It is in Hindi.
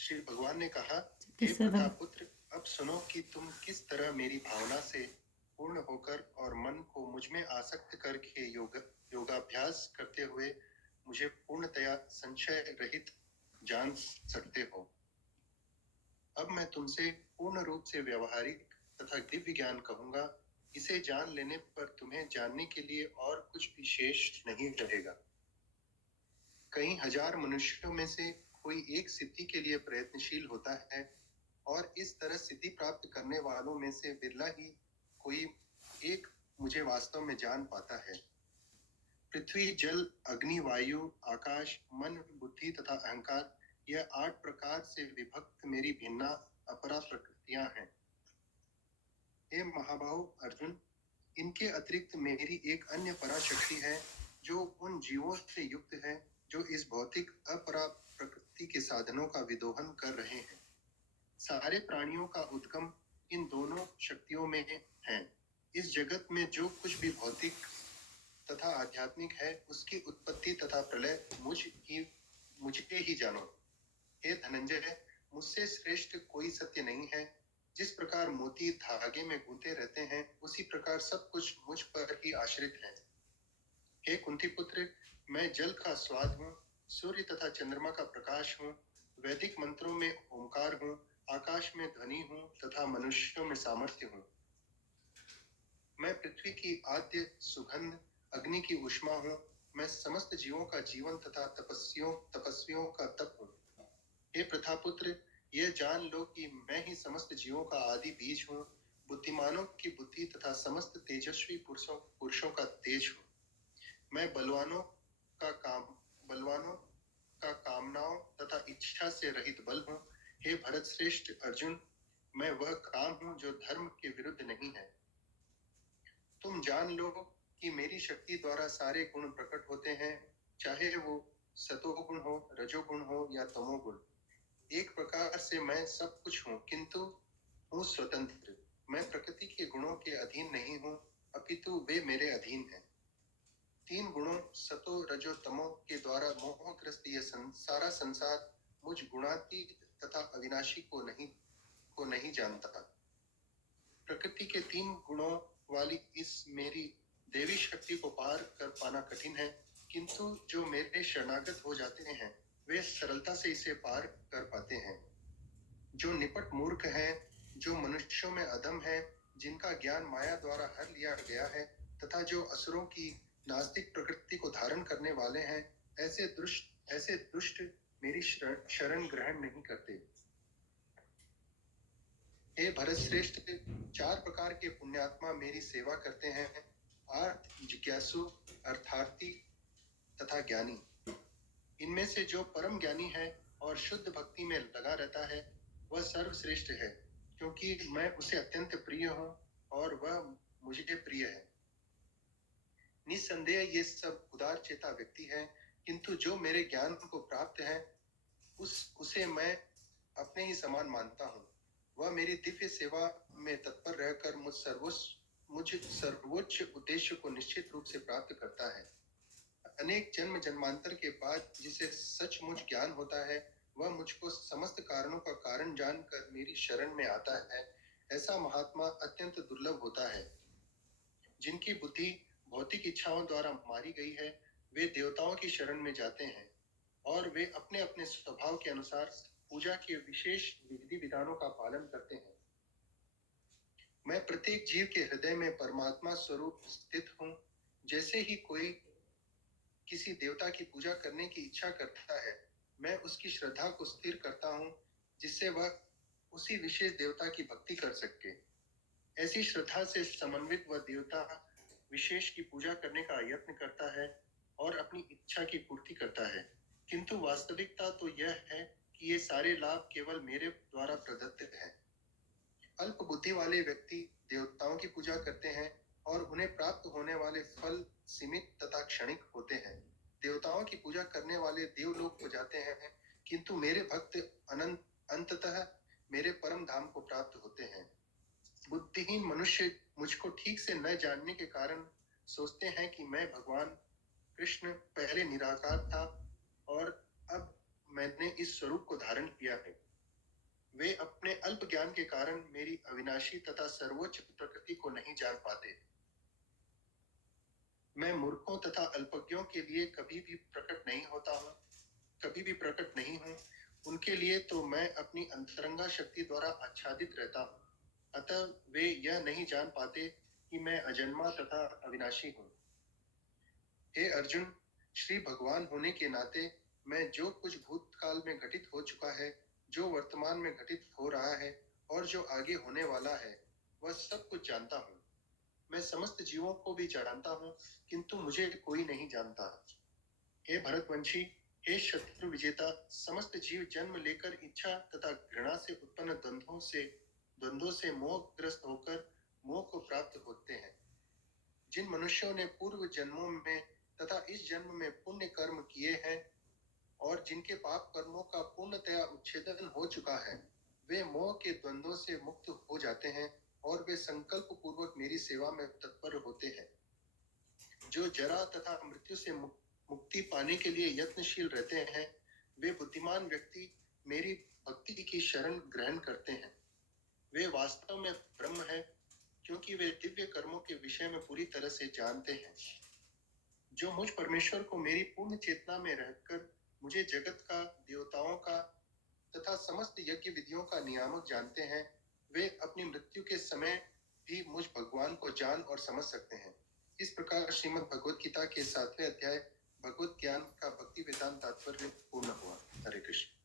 श्री भगवान ने कहा, हे तीसरा भाग। प्रथापुत्र, अब सुनो कि तुम किस तरह मेरी भावना से पूर्ण होकर और मन को मुझ में आसक्त करके योगाभ्यास करते हुए मुझे पूर्णतया संशय रहित जान सकते हो। अब मैं तुमसे पूर्ण रूप से व्यवहारिक तथा दिव्य ज्ञान कहूंगा। इसे जान लेने पर तुम्हें जानने के लिए और कुछ भी शेष नहीं रहेगा। कई हजार मनुष्यों में से कोई एक सिद्धि के लिए प्रयत्नशील होता है और इस तरह सिद्धि प्राप्त करने वालों में से बिरला ही कोई एक मुझे वास्तव में जान पाता है। पृथ्वी, जल, अग्नि, वायु, आकाश, मन, बुद्धि तथा अहंकार, यह 8 प्रकार से विभक्त मेरी भिन्ना अपरा प्रकृतियां हैं। हे महाबाहु अर्जुन, इनके अतिरिक्त मेरी एक अन्य पराशक्ति है जो उन जीवों से युक्त है जो इस भौतिक अपरा प्रकृति के साधनों का विदोहन कर रहे हैं। सारे प्राणियों का उद्गम इन दोनों शक्तियों में है। इस जगत में जो कुछ भी भौतिक तथा आध्यात्मिक है उसकी उत्पत्ति तथा प्रलय मुझे ही जानो। हे धनंजय, मुझसे श्रेष्ठ कोई सत्य नहीं है। जिस प्रकार मोती धागे में गूंथे रहते हैं उसी प्रकार सब कुछ मुझ पर ही आश्रित है। हे कुंती पुत्र, मैं जल का स्वाद हूँ, सूर्य तथा चंद्रमा का प्रकाश हूँ, वैदिक मंत्रों में ओंकार हूँ, आकाश में ध्वनि हूँ तथा मनुष्यों में सामर्थ्य हूँ। मैं पृथ्वी की आद्य सुगंध, अग्नि की ऊष्मा हूँ। मैं समस्त जीवों का जीवन तथा तपस्वियों का तप हूँ। हे प्रथापुत्र, यह जान लो कि मैं ही समस्त जीवों का आदि बीज हूँ, बुद्धिमानों की बुद्धि तथा समस्त तेजस्वी पुरुषों का तेज हूँ। मैं बलवानों का कामनाओं तथा इच्छा से रहित बल हूँ। हे भरत श्रेष्ठ अर्जुन, मैं वह काम हूँ जो धर्म के विरुद्ध नहीं है। तुम जान लो कि मेरी शक्ति द्वारा सारे गुण प्रकट होते हैं, चाहे वो सतोगुण हो, रजोगुण हो या तमोगुण। एक प्रकार से मैं सब कुछ हूँ, किंतु हूँ स्वतंत्र। मैं प्रकृति के गुणों के अधीन नहीं हूँ, अपितु वे मेरे अधीन हैं। 3 गुणों सतो रजो तमो के द्वारा मोहग्रस्त यह सारा संसार मुझ गुणातीत तथा अविनाशी को नहीं जानता। प्रकृति के 3 गुणों वाली इस मेरी देवी शक्ति को पार कर पाना कठिन है, किंतु जो मेरे शरणागत हो जाते हैं वे सरलता से इसे पार कर पाते हैं। जो निपट मूर्ख हैं, जो मनुष्यों में अधम है, जिनका ज्ञान माया द्वारा हर लिया गया है तथा जो असुरों की नास्तिक प्रकृति को धारण करने वाले हैं, ऐसे दुष्ट मेरी शरण ग्रहण नहीं करते। हे भरत श्रेष्ठ, 4 प्रकार के पुण्यात्मा मेरी सेवा करते हैं, आर्थ, जिज्ञासु, अर्थार्थी तथा ज्ञानी। इनमें से जो परम ज्ञानी है और शुद्ध भक्ति में लगा रहता है वह सर्वश्रेष्ठ है, क्योंकि मैं उसे अत्यंत प्रिय हूँ और वह मुझे प्रिय है। निस्संदेह ये सब उदार चेता व्यक्ति है, किंतु जो मेरे ज्ञान को प्राप्त है उसे मैं अपने ही समान मानता हूँ। वह मेरी दिव्य सेवा में तत्पर रहकर मुझ सर्वोच्च उद्देश्य को निश्चित रूप से प्राप्त करता है। अनेक जन्म जन्मांतर के बाद जिसे सचमुच ज्ञान होता है वह मुझको समस्त कारणों का कारण जानकर मेरी शरण में आता है। ऐसा महात्मा अत्यंत दुर्लभ होता है। जिनकी बुद्धि भौतिक इच्छाओं द्वारा मारी गई है वे देवताओं की शरण में जाते हैं और वे अपने अपने स्वभाव के अनुसार पूजा के विशेष विधि विधानों का पालन करते हैं। मैं प्रत्येक जीव के हृदय में परमात्मा स्वरूप स्थित हूँ। जैसे ही कोई किसी देवता की पूजा करने की इच्छा करता है, मैं उसकी श्रद्धा को स्थिर करता हूँ जिससे वह उसी विशेष देवता की भक्ति कर सके। ऐसी श्रद्धा से समन्वित वह देवता विशेष की पूजा करने का यत्न करता है और अपनी इच्छा की पूर्ति करता है, किंतु वास्तविकता तो यह है कि ये सारे लाभ केवल मेरे द्वारा प्रदत्त हैं। अल्प बुद्धि वाले व्यक्ति देवताओं की पूजा करते हैं और उन्हें प्राप्त होने वाले फल सीमित तथा क्षणिक होते हैं। देवताओं की पूजा करने वाले देवलोक को जाते हैं, किंतु मेरे भक्त अंततः मेरे परम धाम को प्राप्त होते हैं। बुद्धिहीन मनुष्य मुझको ठीक से न जानने के कारण सोचते हैं कि मैं भगवान कृष्ण पहले निराकार था और अब मैंने इस स्वरूप को धारण किया है। वे अपने अल्प ज्ञान के कारण मेरी अविनाशी तथा सर्वोच्च प्रकृति को नहीं जान पाते। मैं मूर्खों तथा अल्पज्ञों के लिए कभी भी प्रकट नहीं होता हूँ, कभी भी प्रकट नहीं हूँ। उनके लिए तो मैं अपनी अंतरंगा शक्ति द्वारा आच्छादित रहता हूँ। अतः वे यह नहीं जान पाते कि मैं अजन्मा तथा अविनाशी हूँ। हे अर्जुन, श्री भगवान होने के नाते मैं जो कुछ भूतकाल में घटित हो चुका है, जो वर्तमान में घटित हो रहा है और जो आगे होने वाला है, वह सब कुछ जानता हूँ। मैं समस्त जीवों को भी जानता हूँ, किंतु मुझे कोई नहीं जानता। हे भरतवंशी, हे शत्रु विजेता, समस्त जीव जन्म लेकर इच्छा तथा घृणा से उत्पन्न द्वंद्वों से मोहग्रस्त होकर मोह को प्राप्त होते हैं। जिन मनुष्यों ने पूर्व जन्मों में तथा इस जन्म में पुण्य कर्म किए हैं और जिनके पाप कर्मों का पूर्णतया उच्छेदन हो चुका है, वे मोह के द्वंद्वों से मुक्त हो जाते हैं और वे संकल्प पूर्वक मेरी सेवा में तत्पर होते हैं। जो जरा तथा मृत्यु से मुक्ति पाने के लिए यत्नशील रहते हैं, वे बुद्धिमान व्यक्ति मेरी भक्ति की शरण ग्रहण करते हैं। वे वास्तव में ब्रह्म है, क्योंकि वे दिव्य कर्मों के विषय में पूरी तरह से जानते हैं। जो मुझ परमेश्वर को मेरी पूर्ण चेतना में रहकर मुझे जगत का, देवताओं का तथा समस्त यज्ञ विधियों का नियामक जानते हैं, वे अपनी मृत्यु के समय भी मुझ भगवान को जान और समझ सकते हैं। इस प्रकार श्रीमद् भगवद गीता के 7वें अध्याय भगवत ज्ञान का भक्ति वेदांत तात्पर्य पूर्ण हुआ। हरे कृष्ण।